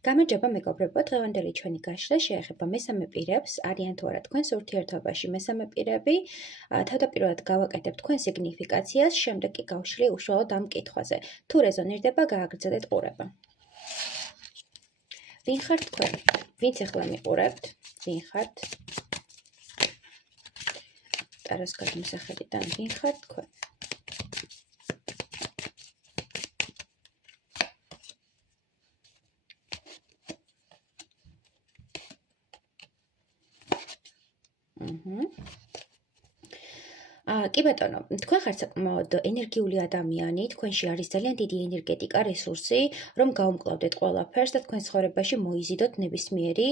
გამარჯობა მეგობრებო, დღევანდელი ჩვენი გაშლა შეეხება მესამე პირებს, არიან თუ არა თქვენს ურთიერთობაში მესამე პირები. თავდაპირველად გავაკეთებ თქვენ სიგნიფიკაციას, შემდეგ კი გავშლი უშუალოდ ამ კითხვაზე. თუ რეზონირდება, გააგრძელეთ ყურება. ვინ ხართ თქვენ? ვინც ახლა მიყურებთ? ვინ ხართ? ტარას გადმოსახედიდან ვინ ხართ თქვენ? კი ბატონო, თქვენ ხართ საკმაოდ ენერგიული ადამიანი, თქვენში არის ძალიან დიდი ენერგეტიკა, რესურსი, რომ გაუმკლავდეთ ყველაფერს და თქვენ ცხოვრებაში მოიზიდოთ ნებისმიერი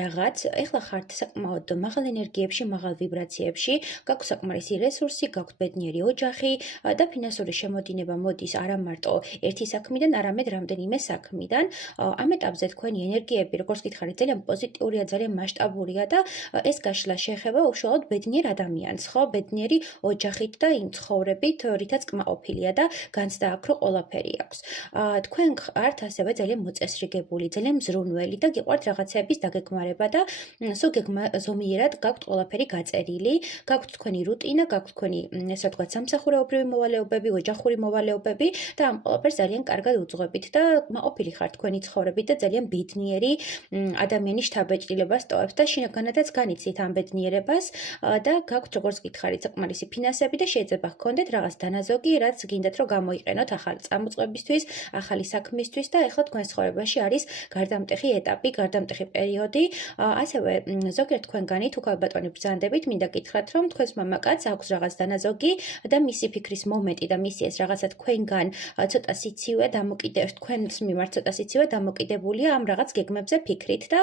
რაღაც. ეხლა ხართ საკმაოდ მაღალ ენერგიებში, მაღალ ვიბრაციებში, გაქვთ საკმარისი რესურსი, გაქვთ ბედნიერი ოჯახი და ფინანსური შემოდინება მოდის არა მარტო ერთი საქმიდან, არამედ რამდენიმე საქმიდან. ამ ეტაპზე თქვენი ენერგიები, როგორც გითხარით, ძალიან პოზიტიურია, ძალიან მასშტაბურია და ეს გაშლა შეეხება უშუალოდ ბედნიერ ადამიანს, ხო? ბედნიერი ოჯახით და იმ ცხოვრებით, რითაც კმაყოფილია და განცდა აქვს, რომ ყველაფერი აქვს. თქვენ ხართ ასევე ძალიან მოწესრიგებული, ძალიან მზრუნველი და გიყვართ რაღაცების დაგეგმარება და სულ ზომიერად გაქვთ ყველაფერი გაწერილი, გაქვთ თქვენი რუტინა, გაქვთ თქვენი, ესე ვთქვათ, სამსახურეობრივი მოვალეობები, ოჯახური მოვალეობები და ამ ყველაფერს ძალიან კარგად უძღვებით და კმაყოფილი ხართ თქვენი ცხოვრებით და ძალიან ბედნიერი ადამიანის შთაბეჭდილებას ტოვებთ და შინაგანადაც განიცდით ამ ბედნიერებას და გაქვთ, როგორც გითხარით, საკმარისი ფინანსები და შეიძლება გქონდეთ რაღაც დანაზოგი, რაც გინდათ რომ გამოიყენოთ ახალი წამოწყებისთვის, ახალი საქმისთვის და ეხლა თქვენ ცხოვრებაში არის გარდამტეხი ეტაპი, გარდამტეხი პერიოდი. ასევე ზოგიერთ თქვენგანი თუ ქალბატონი ბრძანდებით, მინდა გითხრათ, რომ თქვენს მამაკაცს აქვს რაღაც დანაზოგი და მისი ფიქრის მომენტი და მისი ეს რაღაცა თქვენგან ცოტა სიცივე თქვენს მიმართ ცოტა სიცივე დამოკიდებულია ამ რაღაც გეგმებზე ფიქრით და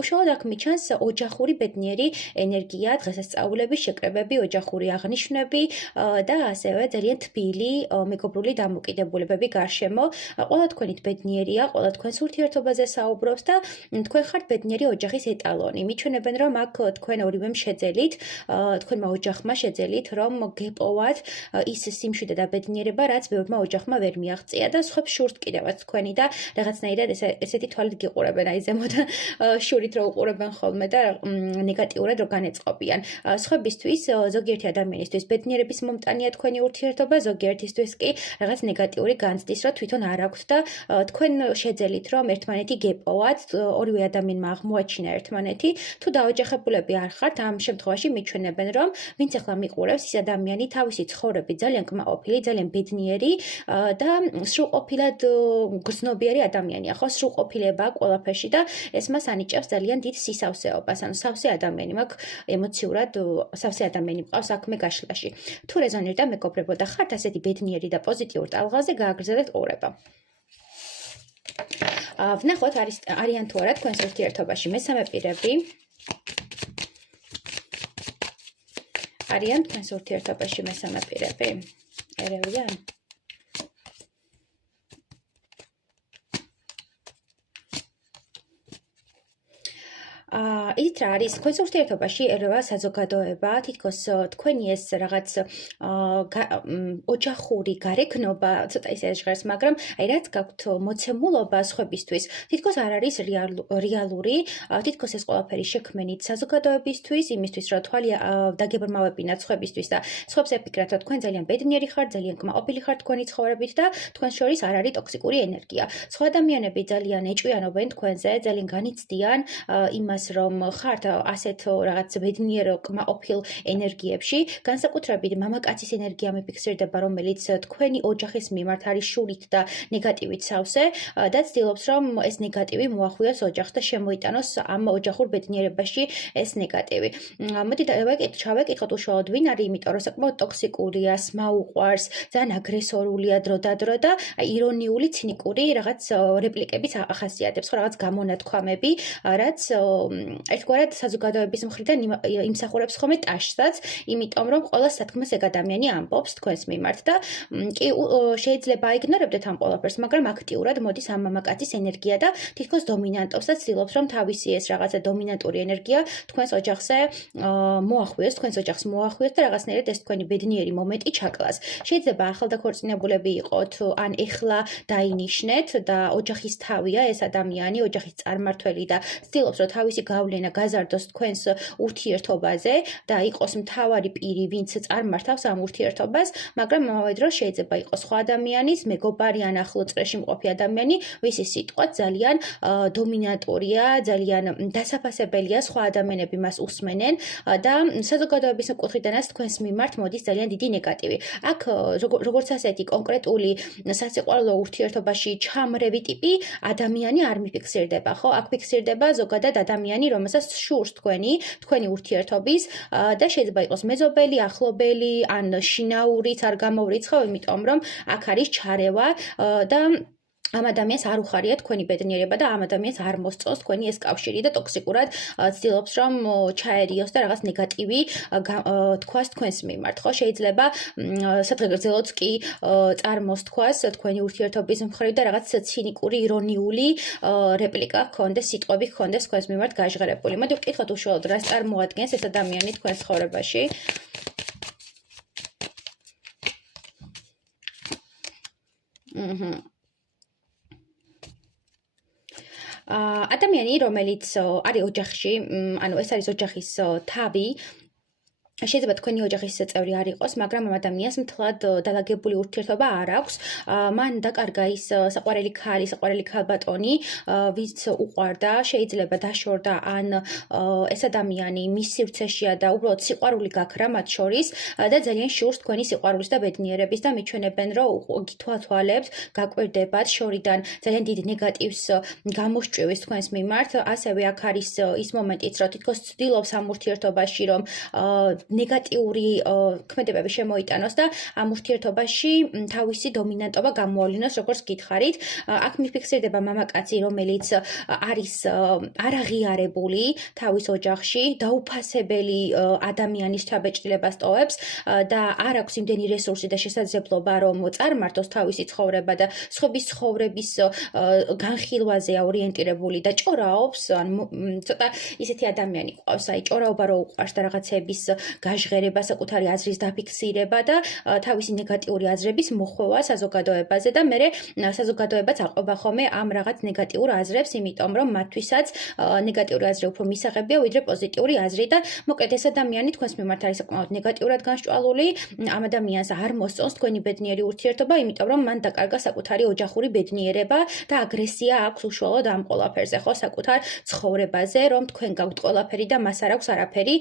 უშუალოდ აქ მიჩანს ოჯახური ბედნიერი ენერგია, დღესასწაულები, შეკრებები, ოჯახური აღნიშვნები და ასევე ძალიან თბილი მეგობრული დამოკიდებულებები გარშემო. ყველა თქვენით ბედნიერია, ყველა თქვენს ურთიერთობაზე საუბრობს და თქვენ ხართ ბედნიერი ოჯახის ეტალონი. მიჩვენებენ, რომ აქ თქვენ ორივემ შეძელით, თქვენმა ოჯახმა შეძელით, რომ გეპოვათ ის სიმშვიდე და ბედნიერება, რაც ბევრმა ოჯახმა ვერ მიაღწია და სხვებს შურთ კიდევაც თქვენი და რაღაცნაირად ესეთი თვალით გიყურებენ, აი ზემოთ შურით რო უყურებენ ხოლმე და ნეგატიურად რო განეწყობიან. სხვებისთვის ზოგიერთი ადამიანისთვის ბედნიერების მომტანია თქვენი ურთიერთობა, ზოგიერთისთვის კი რაღაც ნეგატიური განცდის, რომ თვითონ არ აქვთ და თქვენ შეძელით, რომ ერთმანეთი გეპოვათ, ორივე ადამიანმა აღმოაჩინა ერთმანეთი. თუ დაოჯახებულები არ ხართ, ამ შემთხვევაში მიჩვენებენ, რომ ვინც ახლა მიყურებს, ის ადამიანი თავისი ცხოვრებით ძალიან კმაყოფილი, ძალიან ბედნიერი და სრულყოფილად გრძნობიერი ადამიანია, ხო? სრულყოფილება ყველაფერში და ეს მას ანიჭებს ძალიან დიდ სისავსეობას. ანუ სავსე ადამიანი მაქვს ემოციურად, სავსე ადამიანი მყავს საქმე გაშლაში. თუ რეზონირდა მეგობრებო და ხართ ასეთი ბედნიერი და პოზიტიურ ტალღაზე, გააგრძელეთ ყურება. ვნახოთ არიან თუ არა თქვენს ურთიერთობაში მესამე პირები. არიან თქვენს ურთიერთობაში მესამე პირები? ერევიან? იცით რა არის თქვენს ურთიერთობაში ერევა საზოგადოება, თითქოს თქვენი ეს რაღაც ოჯახური გარეგნობა ცოტა ისე ჟღერს, მაგრამ აი რაც გაქვთ მოცემულობა სხვებისთვის, თითქოს არ არის რეალური, თითქოს ეს ყველაფერი შექმნით საზოგადოებისთვის, იმისთვის რომ თვალი დაგებრმავებინათ სხვებისთვის და სხვებს ეფიქრათ, რომ თქვენ ძალიან ბედნიერი ხართ, ძალიან კმაყოფილი ხართ თქვენი ცხოვრებით და თქვენ შორის არ არის ტოქსიკური ენერგია. სხვა ადამიანები ძალიან ეჭვიანობენ თქვენზე, ძალიან განიცდიან იმას რომ ხართ ასეთ რაღაც ბედნიერ კმაყოფილ ენერგიებში, განსაკუთრებით მამაკაცის ენერგია მიფიქსირდება, რომელიც თქვენი ოჯახის მიმართ არის შურით და ნეგატივით სავსე და ცდილობს, რომ ეს ნეგატივი მოახვიოს ოჯახს და შემოიტანოს ამ ოჯახურ ბედნიერებაში ეს ნეგატივი. მოდით ჩავეკითხოთ უშუალოდ ვინ არის, იმიტომ რომ საკმაოდ ტოქსიკურია, სმაუყვარს, ძალიან აგრესორულია დროდადრო და ირონიული, ცინიკური რაღაც რეპლიკებიც ახასიათებს, ხო, რაღაც გამონათქვამები, რაც ერთგვარად საზოგადოების მხრიდან იმსახურებს ხოლმე ტაშსაც, იმიტომ რომ ყველა სათქმეს ეგ ადამიანი ამბობს თქვენს მიმართ და კი შეიძლება აიგნორებდეთ ამ ყველაფერს, მაგრამ აქტიურად მოდის ამ მამაკაცის ენერგია და თითქოს დომინანტობს და ცდილობს რომ თავისი ეს რაღაცა დომინანტური ენერგია თქვენს ოჯახზე მოახვიოს, თქვენს ოჯახს მოახვიოს და რაღაცნაირად ეს თქვენი ბედნიერი მომენტი ჩაკლას. შეიძლება ახალდაქორწინებულები იყოთ, ან ეხლა დაინიშნეთ და ოჯახის თავია ეს ადამიანი, ოჯახის წარმმართველი და ცდილობს რომ თავისი გავლენა გაზარდოს თქვენს ურთიერთობაზე და იყოს მთავარი პირი, ვინც წარმართავს ამ ურთიერთობას, მაგრამ ამავე დროს შეიძლება იყოს სხვა ადამიანის მეგობარი ან ახლო წრეში მყოფი ადამიანი, ვისი სიტყვა ძალიან დომინანტურია, ძალიან დასაფასებელია, სხვა ადამიანები მას უსმენენ და საზოგადოების მკუთხიდანაც თქვენს მიმართ მოდის ძალიან დიდი ნეგატივი. აქ როგორც ასეთი კონკრეტული სასიყვარულო ურთიერთობაში ჩამრევი ტიპი ადამიანი არ მიფიქსირდება, ხო? აქ ფიქსირდება ზოგადად ადამიანი, რომელსაც შურს თქვენი ურთიერთობის და შეიძლება იყოს მეზობელი, ახლობელი, ან შინაურიც არ გამოვრიცხო, იმიტომ რომ აქ არის ჩარევა და ამ ადამიანს არ უხარია თქვენი ბედნიერება და ამ ადამიანს არ მოსწონს თქვენი ეს კავშირი და ტოქსიკურად ცდილობს რომ ჩაერიოს და რაღაც ნეგატივი თქვას თქვენს მიმართ, ხო? შეიძლება სადღეგრძელოც კი წარმოსთქვას თქვენი ურთიერთობის მხრივ და რაღაც ცინიკური, ირონიული რეპლიკა ჰქონდეს, სიტყვები ჰქონდეს თქვენს მიმართ გაჟღერებული. მოდი ვკითხოთ უშუალოდ რას წარმოადგენს ეს ადამიანი თქვენს ცხოვრებაში. ადამიანი, რომელიც არის ოჯახში, ანუ ეს არის ოჯახის თავი, შეიძლება თქვენი ოჯახის წევრი არ იყოს, მაგრამ ამ ადამიანს მთლად დალაგებული ურთიერთობა არ აქვს. მან დაკარგა ის საყვარელი ქალი, საყვარელი ქალბატონი, ვინც უყვარდა, შეიძლება დაშორდა ან ეს ადამიანი მის სივრცეშია და უბრალოდ სიყვარული გაქრა მათ შორის და ძალიან შურს თქვენი სიყვარულის და ბედნიერების და მიჩვენებენ, რომ გითვალთვალებთ, გაკვირდებათ, შორიდან ძალიან დიდ ნეგატივს გამოსჭვივის თქვენს მიმართ. ასევე აქ არის ის მომენტიც, რომ თითქოს ცდილობს ამ ურთიერთობაში, რომ ნეგატიური ქმედებები შემოიტანოს და ამ ურთიერთობაში თავისი დომინანტობა გამოავლინოს, როგორც გითხარით. აქ მიფიქსირდება მამაკაცი, რომელიც არის არაღიარებული თავის ოჯახში, დაუფასებელი ადამიანის ჩაბეჭდილებას ტოვებს და არ აქვს იმდენი რესურსი და შესაძლებლობა, რომ წარმართოს თავისი ცხოვრება და სხვების ცხოვრების განხილვაზეა ორიენტირებული და ჭორაობს, ან ცოტა ისეთი ადამიანი ყავს, აი ჭორაობა რო უყვარს და რაღაცების გაჟღერება, საკუთარი აზრის დაფიქსირება და თავისი ნეგატიური აზრების მოხვევა საზოგადოებაზე და მერე საზოგადოებაც აყვება ხოლმე ამ რაღაც ნეგატიურ აზრებს, იმიტომ რომ მათთვისაც ნეგატიური აზრი უფრო მისაღებია, ვიდრე პოზიტიური აზრი და მოკლედ ეს ადამიანი თქვენს მიმართ არის საკმაოდ ნეგატიურად განსჭვალული, ამ ადამიანს არ მოსწონს თქვენი ბედნიერი ურთიერთობა, იმიტომ რომ მან დაკარგა საკუთარი ოჯახური ბედნიერება და აგრესია აქვს უშუალოდ ამ ყველაფერზე, ხო, საკუთარ ცხოვრებაზე, რომ თქვენ გაქვთ ყველაფერი და მას არ აქვს არაფერი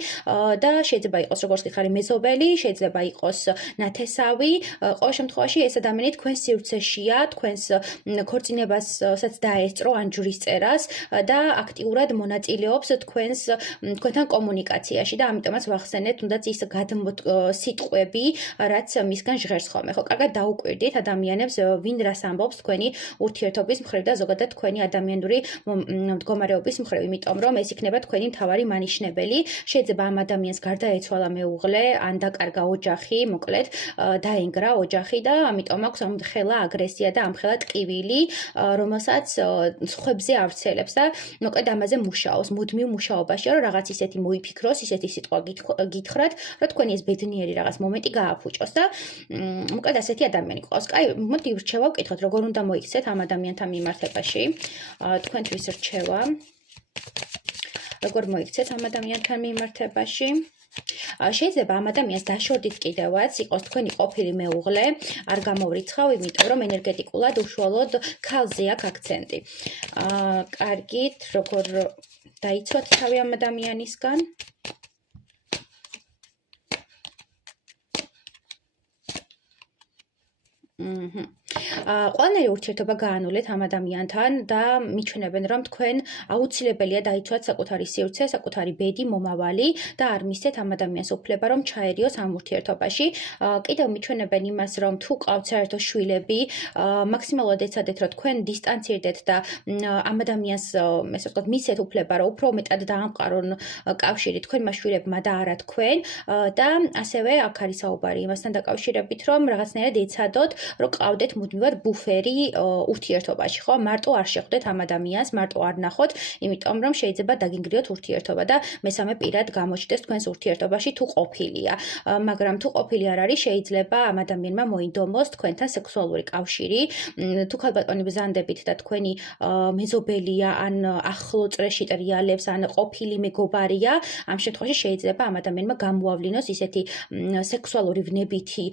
და შეიძლება იყოს როგორც გითხარი მეზობელი, შეიძლება იყოს ნათესავი. ყოველ შემთხვევაში ეს ადამიანი თქვენს სივრცეშია, თქვენს ქორწინებასაც დაესწრო ან ჯვრისწერას და აქტიურად მონაწილეობს თქვენთან კომუნიკაციაში და ამიტომაც ვახსენეთ, თუნდაც ის სიტყვები, რაც მისგან ჟღერს ხოლმე. ხო, კარგად დაუკვირდით ადამიანებს, ვინ რას ამბობს თქვენი ურთიერთობის მხრივ და ზოგადად თქვენი ადამიანური მდგომარეობის მხრივ, იმიტომ რომ ეს იქნება თქვენი მთავარი მანიშნებელი. შეიძლება ამ ადამიანს გარდაეცვალა მეუღლე, ან დაკარგა ოჯახი, მოკლედ დაენგრა ოჯახი და ამიტომ აქვს ამხელა აგრესია და ამხელა ტკივილი, რომელსაც სხვებზე ავრცელებს და მოკლედ ამაზე მუშაობს, მუდმივ მუშაობაშია, რომ რაღაც ისეთი მოიფიქროს, ისეთი სიტყვა გითხრათ, რომ თქვენი ეს ბედნიერი რაღაც მომენტი გააფუჭოს და მოკლედ ასეთი ადამიანი ყავს. კაი, მოდი რჩევა ვკითხოთ, როგორ უნდა მოიქცეთ ამ ადამიანთან მიმართებაში. თქვენთვის რჩევა. როგორ მოიქცეთ ამ ადამიანთან მიმართებაში? შეიძლება ამ ადამიანს დაშორდით კიდევაც, იყოს თქვენი ყოფილი მეუღლე, არ გამოვრიცხავ, იმიტომ რომ ენერგეტიკულად უშუალოდ ქალზე აქვს აქცენტი. კარგით, როგორ დაიცვათ თავი ამ ადამიანისგან? ყველანაირი ურთიერთობა გაანულეთ ამ ადამიანთან და მიჩვენებენ, რომ თქვენ აუცილებელია დაიცვათ საკუთარი სივრცე, საკუთარი ბედი, მომავალი და არ მისცეთ ამ ადამიანს უფლება, რომ ჩაერიოს ამ ურთიერთობაში. კიდევ მიჩვენებენ იმას, რომ თუ ყავთ საერთო შვილები, მაქსიმალურად ეცადეთ, რომ თქვენ დისტანცირდეთ და ამ ადამიანს, ესე ვთქვათ, მისცეთ უფლება, რომ უფრო მეტად დაამყარონ კავშირი თქვენმა შვილებმა და არა თქვენ და ასევე აქ არის საუბარი იმასთან დაკავშირებით, რომ რაღაცნაირად ეცადოთ, რომ ყავდეთ მუდმივად ბუფერი ურთიერთობაში, ხო? მარტო არ შეხვდეთ ამ ადამიანს, მარტო არ ნახოთ, იმიტომ რომ შეიძლება დაგინგრიოთ ურთიერთობა და მესამე პირად გამოჩნდეს თქვენს ურთიერთობაში თუ ყოფილია. მაგრამ თუ ყოფილი არ არის, შეიძლება ამ ადამიანმა მოინდომოს თქვენთან სექსუალური კავშირი. თუ ქალბატონი ბრძანდებით და თქვენი მეზობელია, ან ახლო წრეში ტრიალებს, ან ყოფილი მეგობარია, ამ შემთხვევაში შეიძლება ამ ადამიანმა გამოავლინოს ისეთი სექსუალური ვნებითი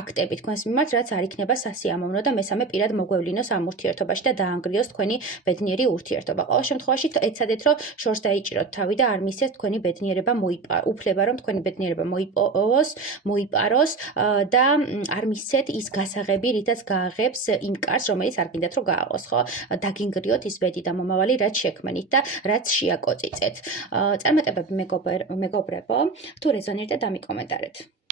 აქტები თქვენს მიმართ, რაც არ იქნება სასიამოვნო და მესამე პირად მოგვევლინოს ამ ურთიერთობაში და დაანგრიოს თქვენი ბედნიერი ურთიერთობა. ყოველ შემთხვევაში ეცადეთ, რომ შორს დაიჭიროთ თავი და არ მისცეთ თქვენი ბედნიერება უფლება, რომ თქვენი ბედნიერება მოიპაროს და არ მისცეთ ის გასაღები, რითაც გააღებს იმ კარს, რომელიც არ გინდათ, რომ გააღოს, ხო? დაგინგრიოთ ის ბედი და მომავალი, რაც შექმნით და რაც შეაკოწიწეთ. წარმატებები მეგობრებო, თუ რეზონირდა დამიკომენტარეთ.